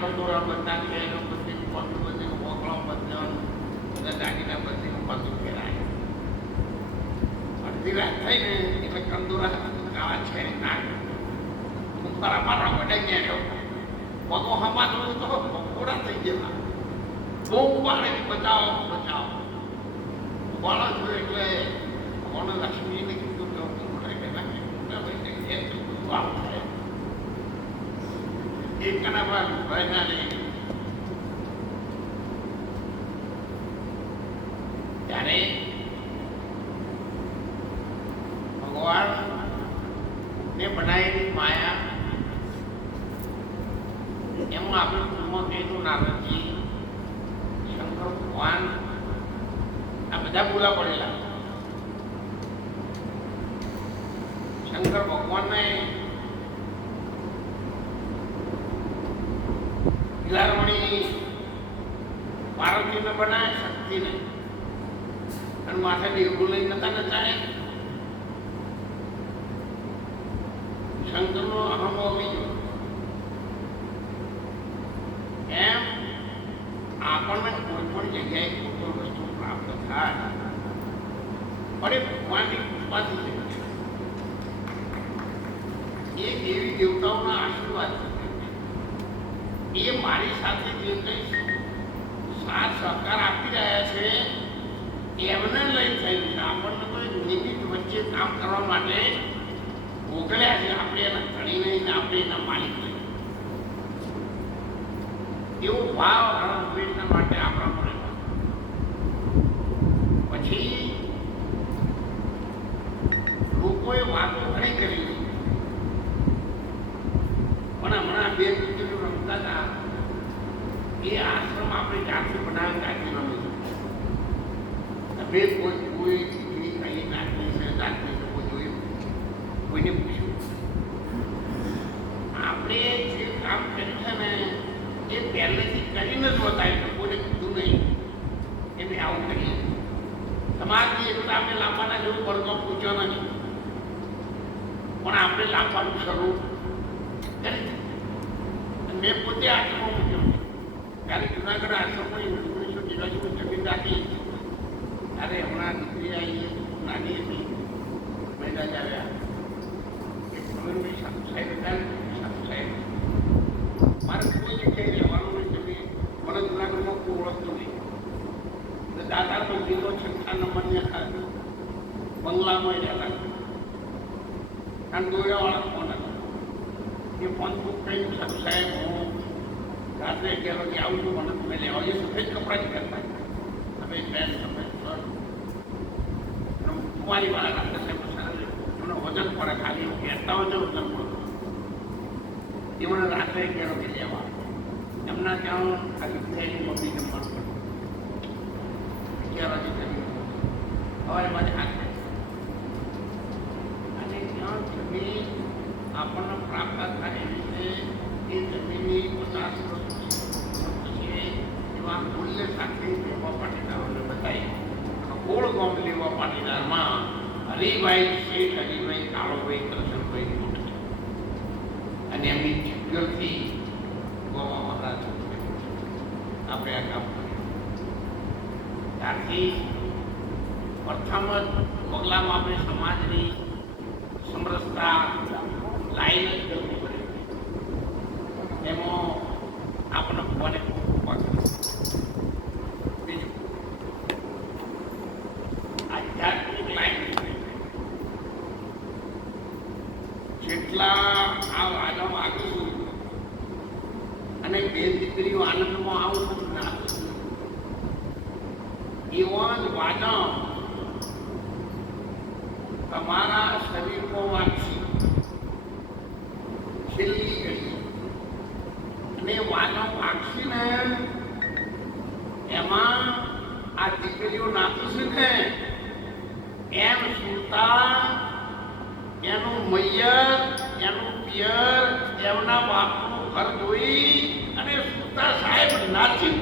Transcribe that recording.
કંદોરા બધા છે, એનો પછી પગ બધી ઓકળો બધા બધા દાગીના પછી બધું ફેરાય. અડધી રાત થઈ ને એટલે કંદોરા ગાવા છે ના. તારા મારા વડે ગયા પગો હમા તો બપોરા થઈ ગયા બહુ પાડે બચાવો બચાવો. વાળા છું એટલે કોણ લક્ષ્મીને કીધું કે હું મોટા ભાઈને એ બધું આમ પર ભયના લઈ ત્યારે ભગવાન ને શંકર ભગવાન આ બધા બોલા પડેલા. શંકર ભગવાનને પાર્વતીને બનાવે, શક્તિને. અને માથે દેવું લઈ નતા નચાડે શંકરનો અહમ એમ આપણને કોઈ પણ જગ્યાએ પણ વસ્તુ પ્રાપ્ત થાય. પણ એ ભગવાનની કૃપાથી એ દેવી દેવતાઓના આશીર્વાદ છે. એ મારી સાથે જે કંઈ સાથ સહકાર આપી રહ્યા છે, એમને લઈ થયેલું છે. આપણને તો નિમિત્ત વચ્ચે કામ કરવા માટે મોકલ્યા છે. આપણે એના ધણી નહીં આપણે એના માલિક નહીં. એવો ભાવ હરણ માટે આપણા મળે પછી લોકોએ વાતો ઘણી કરી. પણ હમણાં બે એ આશ્રમ આપણે જાતે બનાવી ત્યાંથી છે તમે કોઈ કોઈ અહીં નાખી છે નાખી છે કોઈ જોયું કોઈને પૂછ્યું? આપણે જે કામ કર્યું છે ને, એ પહેલેથી કરીને જ બતાવ્યું છે કોઈને કીધું નહીં. એને આવું કરીએ સમાજની એકતા આપણે લાંબાના જેવું વર્ગમાં પૂછ્યો નથી. પણ આપણે લાંબાનું શરૂ કરી મેં પોતે આશ્રમ જુનાગઢ આશ્રમમાં ઓગણીસો ત્યાસીમાં જમીન રાખી. ત્યારે હમણાં દીકરી આવી નાની હતી. મહિલા જ આવ્યા. કે પ્રવીણભાઈ સાહેબ સાહેબ હતા ને, સાહેબ. મારે કોઈ જગ્યાએ રહેવાનું નહીં. જમીન મને જુનાગઢમાં કોઈ ઓળખતું નહીં. દાદા મંદિરનો છઠ્ઠા નંબરની આખા બંગલામાં અને દોયાવાળા ફોન હતા. એ ફોન બુક કરીને સાહેબ સાહેબ હું રાત્રે અગિયાર વાગે આવું છું મને તમે લેવા આવીએ સફેદ કપડાં જ કરતા તમે ડ્રેસ સફેદ શર્ટ કુંવારી વાળા રાખે છે સારા વજન પડે ખાલી કહેતા હોય વજન પડે એ મને રાત્રે અગિયાર વાગે લેવા. એમના ત્યાં ખાલી થયેલી મમ્મી જમવાનું પડે. અગિયાર વાગે હવે મારે હાથ અને ત્યાં જમીન આપણને પ્રાપ્ત થાય એવી છે એ જમીનની પચાસ વર્ષ પછી એવા અને એમની જીગરથી ગોવા મહારાજ આપણે ત્યારથી પ્રથમ જ પગલામાં આપણે સમાજની સમરસતા લાઈન જ કરવી પડે એમાં આપણને ભગવાને ખૂબ કૃપા કરી બીજું આધ્યાત્મિક લાઈન જેટલા આ વાદમ અને બે દીકરીઓ આનંદમાં આવું નાખું એવા જ વાદમ તમારા શરીરમાં વાંચી છેલ્લી ગઈ અને વાદમ વાંચીને એમાં આ દીકરીઓ નાખીશું ને એમ સુતા એનું મૈયર, એનું પિયર એમના બાપનું ઘર જોઈ અને સુતા સાહેબ નાચી